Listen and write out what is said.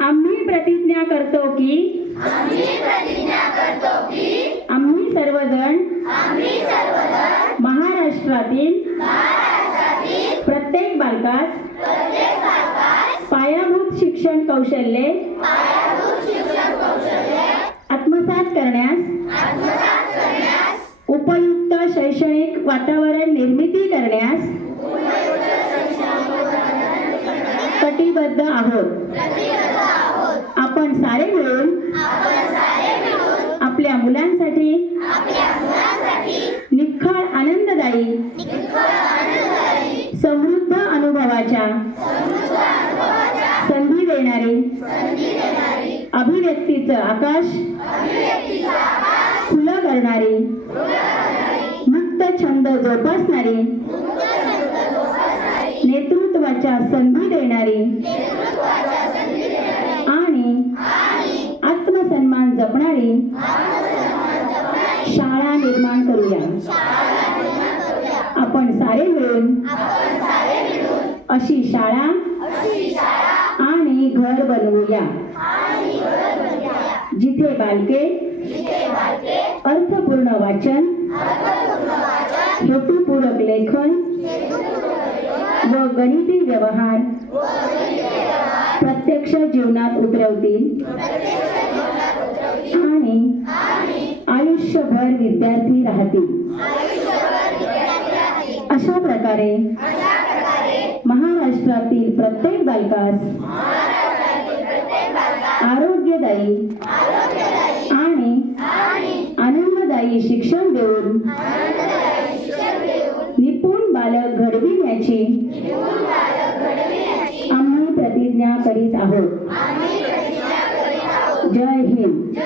आम्ही प्रतिज्ञा करतो की आम्ही सर्वजण महाराष्ट्रातील प्रत्येक बालकास पायाभूत शिक्षण कौशल्ये आत्मसात करण्यास उपयुक्त शैक्षणिक वातावरण निर्मिती करण्यास कटिबद्ध आहोत. आपण सारे मिळून आपल्या मुलांसाठी निखळ आनंददायी समृद्ध अनुभवाच्या संधी देणारी अभिव्यक्तीचं आकाश खुलं करणारी मुक्त छंद जोपासणारी नेतृत्वाच्या संधी देणारी आणि आत्मसन्मान जपणारी शाळा निर्माण करूया. आपण सारे मिळून अशी शाळा आणि घर बनवूया जिथे बालके अर्थपूर्ण वाचन, हेतुपूरक लेखन व गणिती व्यवहार प्रत्यक्ष जीवनात उतरवतील आणि आयुष्यभर विद्यार्थी राहतील. अशा प्रकारे महाराष्ट्रातील प्रत्येक बालकास आरोग्यदायी आणि आनंददायी शिक्षण देऊन निपुण बालक घडविण्याची आम्ही प्रतिज्ञा करीत आहोत. जय हिंद.